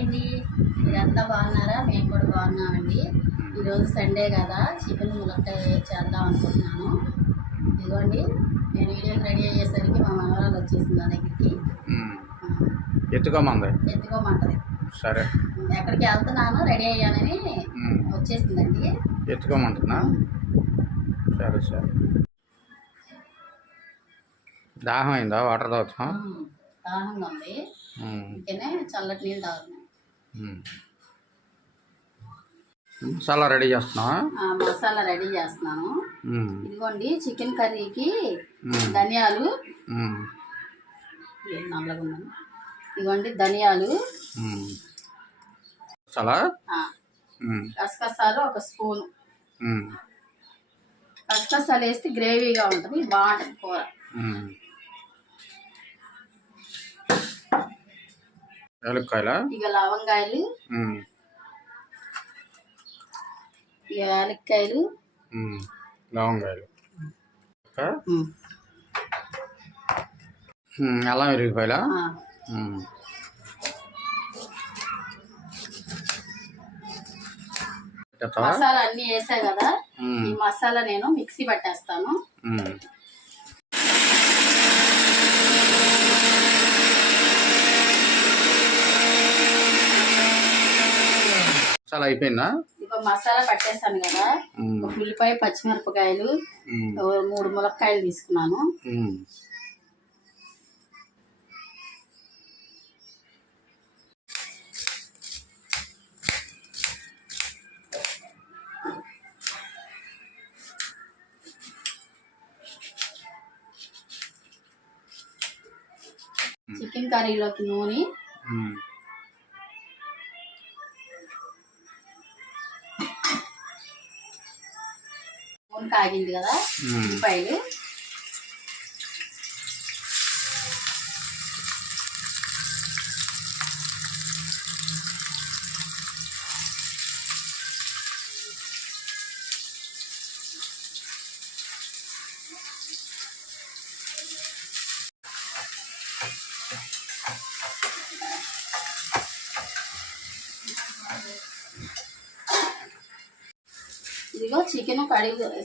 అండి, మీరంతా బాగున్నారా? మేము కూడా బాగున్నామండి. ఈరోజు సండే కదా, చికెన్ ములక్కాయ చేద్దాం అనుకుంటున్నాను. ఇదిగోండి, నేను వీడియోకి రెడీ అయ్యేసరికి మా మనవరాలు వచ్చేసింది నా దగ్గరికి. ఎత్తుకోమంటది. సరే, ఎక్కడికి వెళ్తున్నాను రెడీ అయ్యానని వచ్చేసిందండి. ఎత్తుకోమంటున్నా. సరే సరే. దాహం అయిందా? వాటర్ తాగుతున్నా. దాహంగా ఉంది, ఇంకనే చల్లటి నీళ్ళు తాగుతున్నాను. మసాలా రెడీ చేస్తున్నా. మసాలా రెడీ చేస్తున్నాను. ఇదిగోండి, చికెన్ కర్రీకి ధనియాలు, నల్లగా ఉన్నాను. ఇదిగోండి ధనియాలు, గసగసాలు ఒక స్పూను. గసగసాలు వేస్తే గ్రేవీగా ఉంటుంది, బాగుంటుంది కూర. ఇక లవంగాయలు, యాలక్కాయలు, లవంగాయలు, అల్లం వెల్లిపాయల, మసాలా అన్ని వేసా కదా. ఈ మసాలా నేను మిక్సీ పట్టేస్తాను. మసాలా అయిపోయిందా? ఇక మసాలా పట్టేస్తాను కదా. ఒక ఉల్లిపాయ, పచ్చిమిరపకాయలు, 3 ములక్కాయలు తీసుకున్నాను. చికెన్ కర్రీలోకి నూనె, నూనె కాగింది కదా. ఉల్లిపాయలు, ఇదిగో చికెన్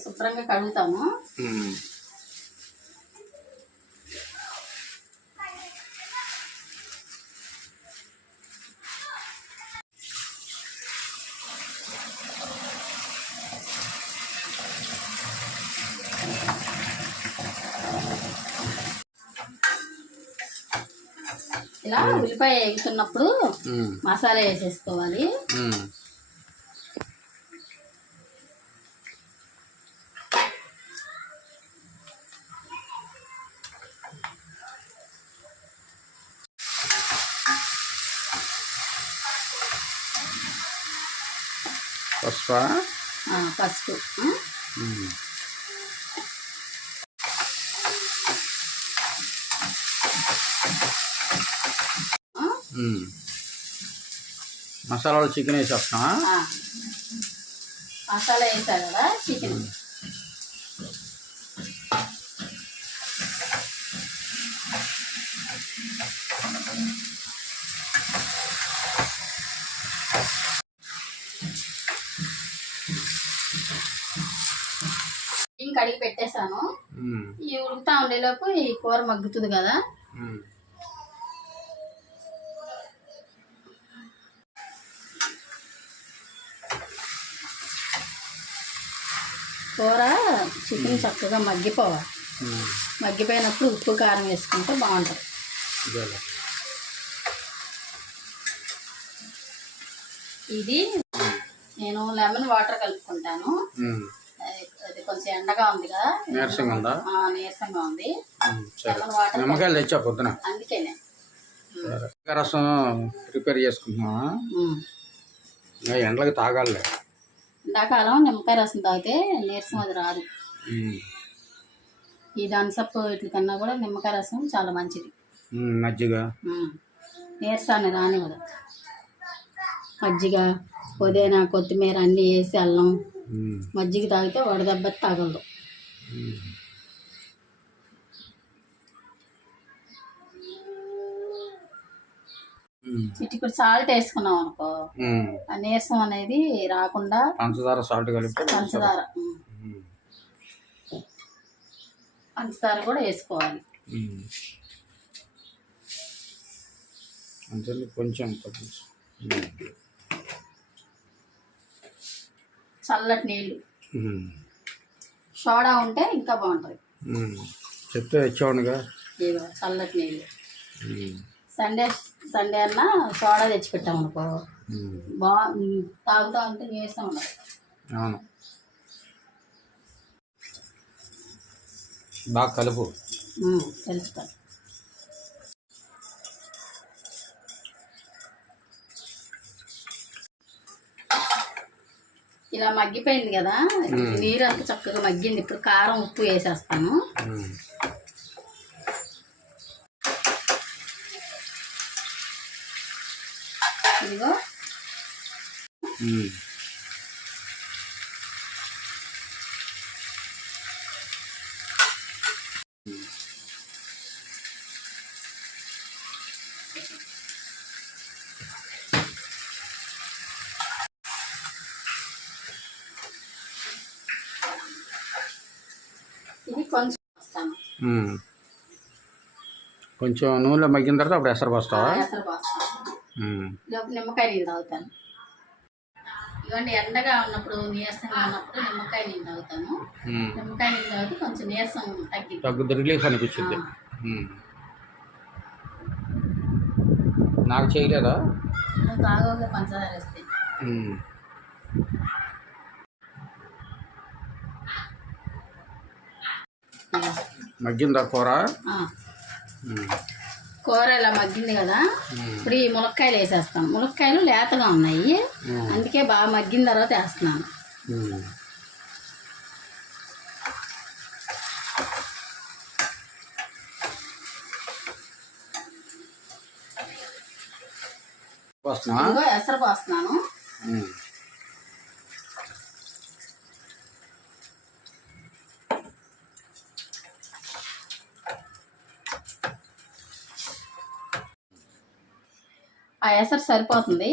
శుభ్రంగా కడుగుతాము. ఇలా ఉల్లిపాయ వేగుతున్నప్పుడు మసాలా వేసేసుకోవాలి. పసుపు, మసాలాలు చికెన్ వేసేస్తున్నా. మసాలా వేసా కదా చికెన్. కడిగి పెట్టేశాను. ఈ ఉడుకుతా ఉండేలోపు ఈ కూర మగ్గుతుంది కదా. కూర చికెన్ చక్కగా మగ్గిపోవాలి. మగ్గిపోయినప్పుడు ఉప్పు కారం వేసుకుంటే బాగుంటుంది. ఇది నేను లెమన్ వాటర్ కలుపుకుంటాను. అది కొంచెం ఎండగా ఉంది కదా, నీరసంగా ఉంది. నిమ్మకాయలు తెచ్చా పొద్దున, అందుకేనే రసం ప్రిపేర్ చేసుకుంటున్నా. ఎండలకు తాగాలి. ఎండాకాలం నిమ్మకాయ రసం తాగితే నీరసం అది రాదు. ఈ థమ్సప్ వీటికన్నా కూడా నిమ్మకాయ రసం చాలా మంచిది. మజ్జిగ నీరసాన్ని రానివ్వదు. మజ్జిగ, పుదీనా, కొత్తిమీర అన్నీ వేసి అల్లం, మజ్జిగ తాగితే వడదెబ్బ తగలదు. చిటికుడు సాల్ట్ వేసుకున్నాం అనుకో ఆ నీరసం అనేది రాకుండా. పంచదార సాల్ట్ కలిపి పంచదార పంచదార కూడా వేసుకోవాలి. అంతే కొంచెం చల్లటి నీళ్ళు, సోడా ఉంటే ఇంకా బాగుంటుంది. చెప్తే తెచ్చేవాడుగా. చల్లటి నీళ్ళు సండే అన్నా సోడా తెచ్చిపెట్టాం అనుకో తాగుతా ఉంటే నీరసం ఉండదు. అవును, బాగా కలుపు. తెలుస్తుంది. ఇలా మగ్గిపోయింది కదా, నీరు అంత చక్కగా మగ్గింది. ఇప్పుడు కారం ఉప్పు వేసేస్తాను. ఇదిగో ఇది కొంచెం కొంచెం నూనెలో మగ్గిన తర్వాత అప్పుడు ఎసరు పోస్తావా? ఎసరు పోస్తాను. లోపు నిమ్మకాయ నీళ్ళు తాగుతాను. ఇవ్వండి, ఎండగా ఉన్నప్పుడు నీరసంగా ఉన్నప్పుడు నిమ్మకాయ నీళ్ళు తాగుతాను. నిమ్మకాయ నీళ్ళు తాగితే కొంచెం నీరసం తగ్గుద్ది, రిలీఫ్ అనిపించింది. నాకు చేయలేదా? తాగోగా పంచదార వేస్తే. మగ్గిందా కూర? కూర ఇలా మగ్గింది కదా, ఇప్పుడు ఈ ములక్కాయలు వేసేస్తాను. ములక్కాయలు లేతగా ఉన్నాయి, అందుకే బాగా మగ్గిన తర్వాత వేస్తున్నాను. ఎసరు పోస్తున్నాను. ఆ ఎసరు సరిపోతుంది.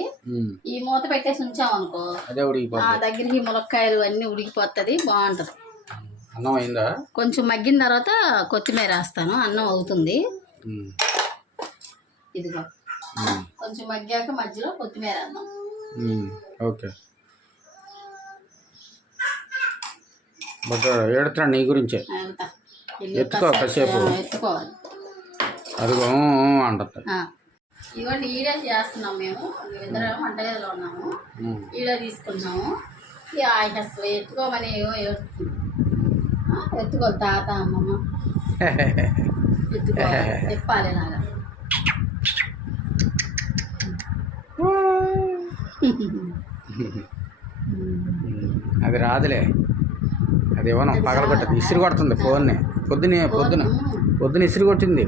ఈ మూత పెట్టేసి ఉంచామనుకో ఆ దగ్గరికి ములక్కాయలు అన్నీ ఉడికిపోతుంది, బాగుంటుంది. అన్నం అయిందా? కొంచెం మగ్గిన తర్వాత కొత్తిమీర వేస్తాను, అన్నం అవుతుంది. ఇదిగో కొంచెం మగ్గాక మధ్యలో కొత్తిమీర వేద్దాం. ఓకే. ఏడుతున్నా నీ గురించే. ఎత్తుకో కాసేపు. ఎత్తుకోవాలి. అది అంటుంది. ఇవ్వండి, ఈడే చేస్తున్నాం. మేము ఇద్దరం వంటగదిలో ఉన్నాము, ఈడే తీసుకున్నాము. ఆయన అసలు ఎత్తుకోమని ఎత్తుకోవాలి. తాత అమ్మమ్మ ఎత్తుకోవాలి, తిప్పాలి ఇలాగా. అది రాదులే, అది ఏమన్నా పగలగొట్టదు, ఇసిరి కొడుతుంది ఫోన్ని. పొద్దున ఇసిరి కొట్టింది.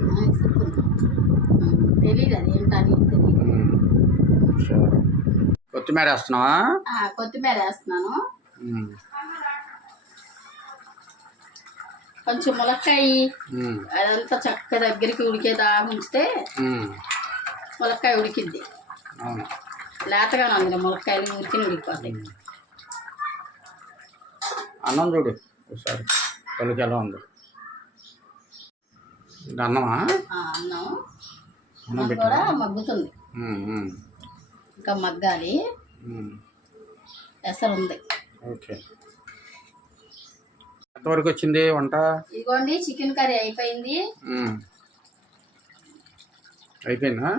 తెలీదు అది ఏంటని. కొత్తిమీర వేస్తున్నావా? కొత్తిమీర వేస్తున్నాను. కొంచెం ములక్కాయ అదంతా చక్క దగ్గరికి ఉడికేదాకా ఉంచితే ములక్కాయ ఉడికిద్ది. లేతగా ఉంది, ములక్కాయలు ఉడికిని ఉడికిపోతాయి. అన్నం చూడు ఒకసారి, పలుకి ఎలా ఉంది అన్నమా? అన్నం కూడా మగ్గుతుంది, ఇంకా మగ్గాలి. ఎసరు ఉంది. ఓకే. ఎంతవరకు వచ్చింది వంట? ఇదిగోండి, చికెన్ కర్రీ అయిపోయింది. అయిపోయిందా?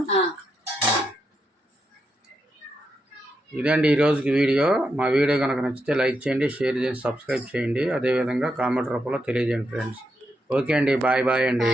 ఇదండి ఈరోజుకి వీడియో. మా వీడియో కనుక నచ్చితే లైక్ చేయండి, షేర్ చేయండి, సబ్స్క్రైబ్ చేయండి. అదేవిధంగా కామెంట్ రూపంలో తెలియజేయండి ఫ్రెండ్స్. ఓకే అండి, బాయ్ అండి.